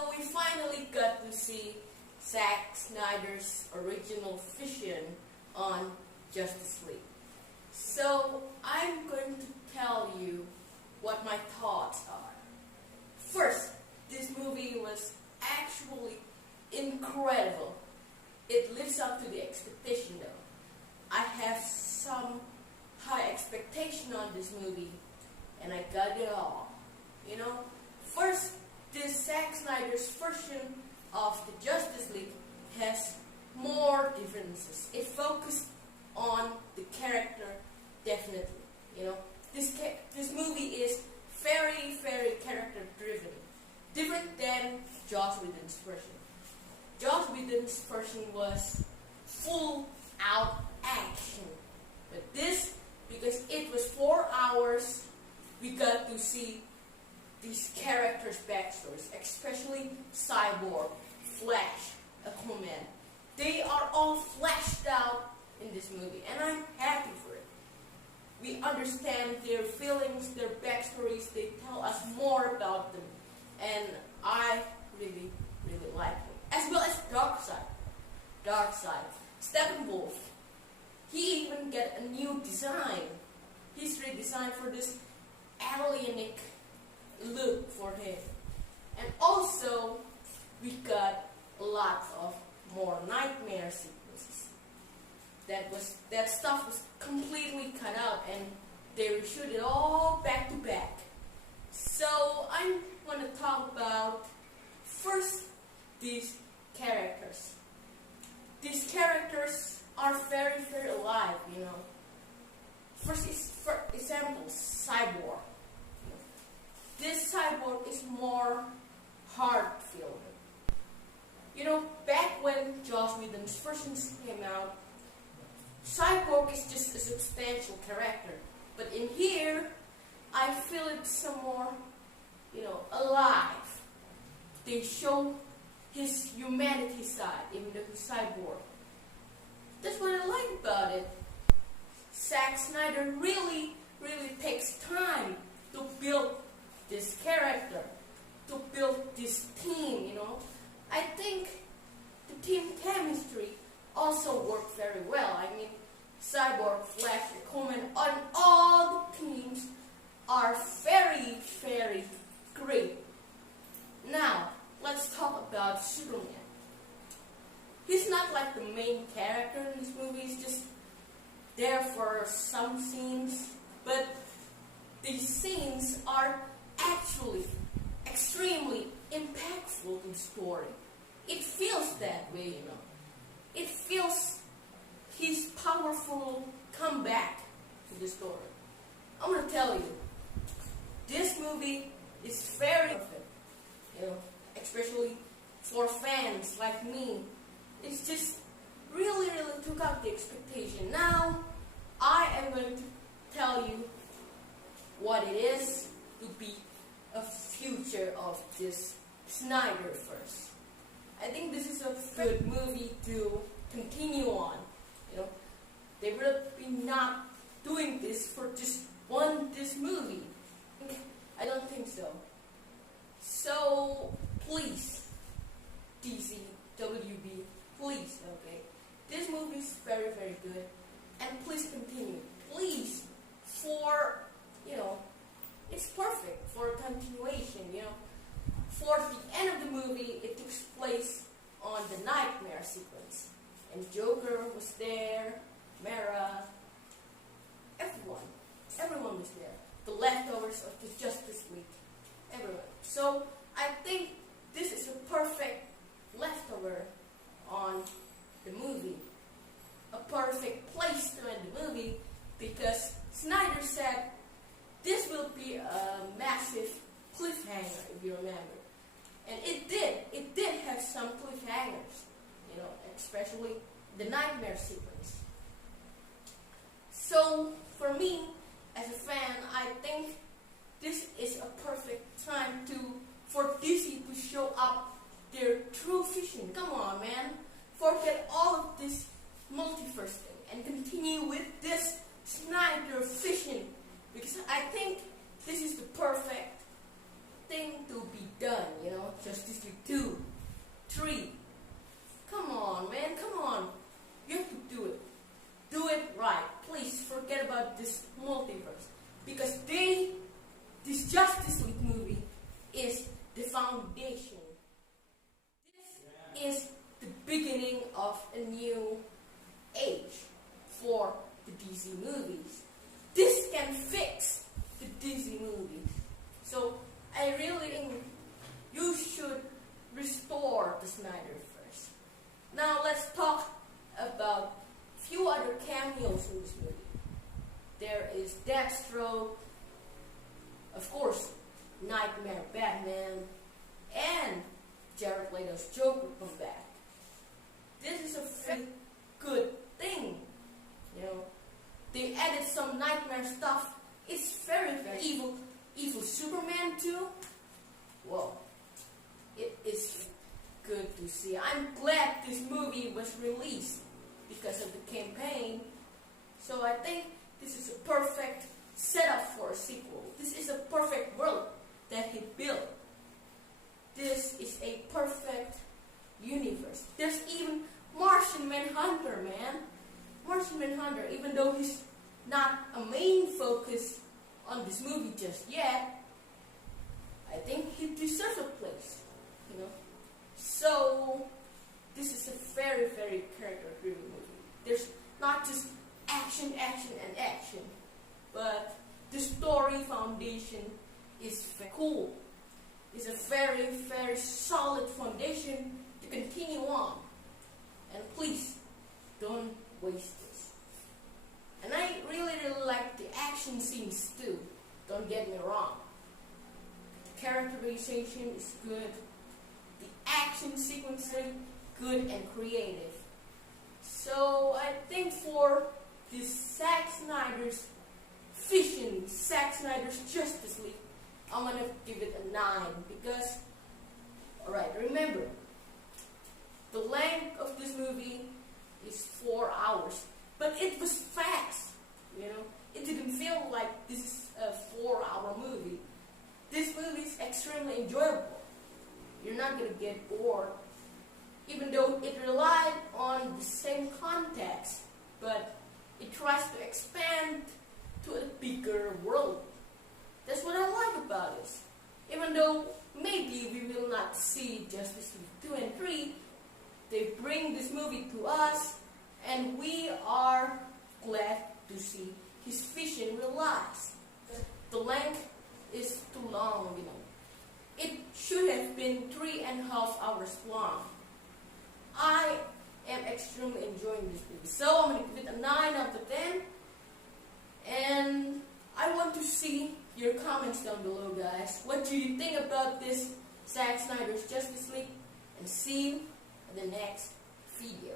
So we finally got to see Zack Snyder's original vision on Justice League. So I'm going to tell you what my thoughts are. First, this movie was actually incredible. It lives up to the expectation though. I have some high expectation on this movie and I got it all. You know, first, this Zack Snyder's version of the Justice League has more differences. It focused on the character, definitely. You know, this movie is very, very character driven, different than Joss Whedon's version. Joss Whedon's version was full out action, but this, because it was 4 hours, we got to see these characters' backstories, especially Cyborg, Flash, Aquaman. They are all fleshed out in this movie, and I'm happy for it. We understand their feelings, their backstories, they tell us more about them, and I really, really like them. As well as Darkseid, Steppenwolf. He even got a new design. He's redesigned for this alienic look for him. And also, we got a lot of more nightmare sequences. That stuff was completely cut out and they reshoot it all back to back. So I'm going to talk about first these characters. These characters are very, very alive, you know. First is, for example, Cyborg. This Cyborg is more heart-filled. You know, back when Joss Whedon's versions came out, Cyborg is just a substantial character. But in here, I feel it some more, you know, alive. They show his humanity side, even though he's Cyborg. That's what I like about it. Zack Snyder really, really takes time to build this character, to build this team, you know. I think the team chemistry also worked very well. I mean, Cyborg, Flash, Aquaman, and all the teams are very, very great. Now, let's talk about Superman. He's not like the main character in this movie, he's just there for some scenes, but these scenes are actually extremely impactful to the story. It feels that way, you know. It feels his powerful comeback to the story. I'm gonna tell you, this movie is very perfect, you know, especially for fans like me. It's just really, really took out the expectation. Now, I am going to tell you what it is to be a future of this Snyderverse. I think this is a good movie to continue on. You know, they will be not doing this for just this movie. I don't think so. So please, DCEU, please, okay. This movie is very, very good, and please continue. Please, for, you know, it's perfect for a continuation, you know. For the end of the movie, it takes place on the nightmare sequence. And Joker was there, Mara, everyone was there. The leftovers of the Justice League, everyone. So, I think this is a perfect leftover on the movie. A perfect place to end the movie, because Snyder said this will be a massive cliffhanger, if you remember. And it did have some cliffhangers, you know, especially the nightmare sequence. So, for me, as a fan, I think this is a perfect time for DC to show up their true vision. Come on, man. Forget all of this multiverse thing and continue with this Snyder vision, because I think this is the perfect thing to be done, you know, Justice League 2. foundation. This is the beginning of a new age for the DC movies. This can fix the DC movies. So I really think you should restore the Snyder first. Now let's talk about a few other cameos in this movie. There is Deathstroke, of course, Nightmare Batman, and Jared Leto's Joker come back. This is a very good thing. You know, they added some Nightmare stuff. It's very evil. Evil Superman too. Whoa, it is good to see. I'm glad this movie was released because of the campaign. So I think this is a perfect setup for a sequel. This is a perfect world that he built. This is a perfect universe. There's even Martian Manhunter, man. Martian Manhunter, even though he's not a main focus on this movie just yet, I think he deserves a place, you know. So this is a very, very character-driven movie. There's not just action, and action, but the story foundation is very cool. It's a very, very solid foundation to continue on. And please, don't waste this. And I really, really like the action scenes too. Don't get me wrong. The characterization is good. The action sequencing, good and creative. So I think for this Zack Snyder's vision, Zack Snyder's Justice League, I'm gonna give it a 9 because, alright, remember, the length of this movie is 4 hours, but it was fast, you know. It didn't feel like this is a 4-hour movie. This movie is extremely enjoyable. You're not gonna get bored, even though it relied on the same context, but it tries to expand to a bigger world. That's what I like about this. Even though maybe we will not see Justice League 2 and 3, they bring this movie to us, and we are glad to see his vision realized. The length is too long, you know. It should have been 3.5 hours long. I am extremely enjoying this movie, so I'm going to give it a 9 out of 10. And I want to see your comments down below, guys. What do you think about this Zack Snyder's Justice League? And see you in the next video.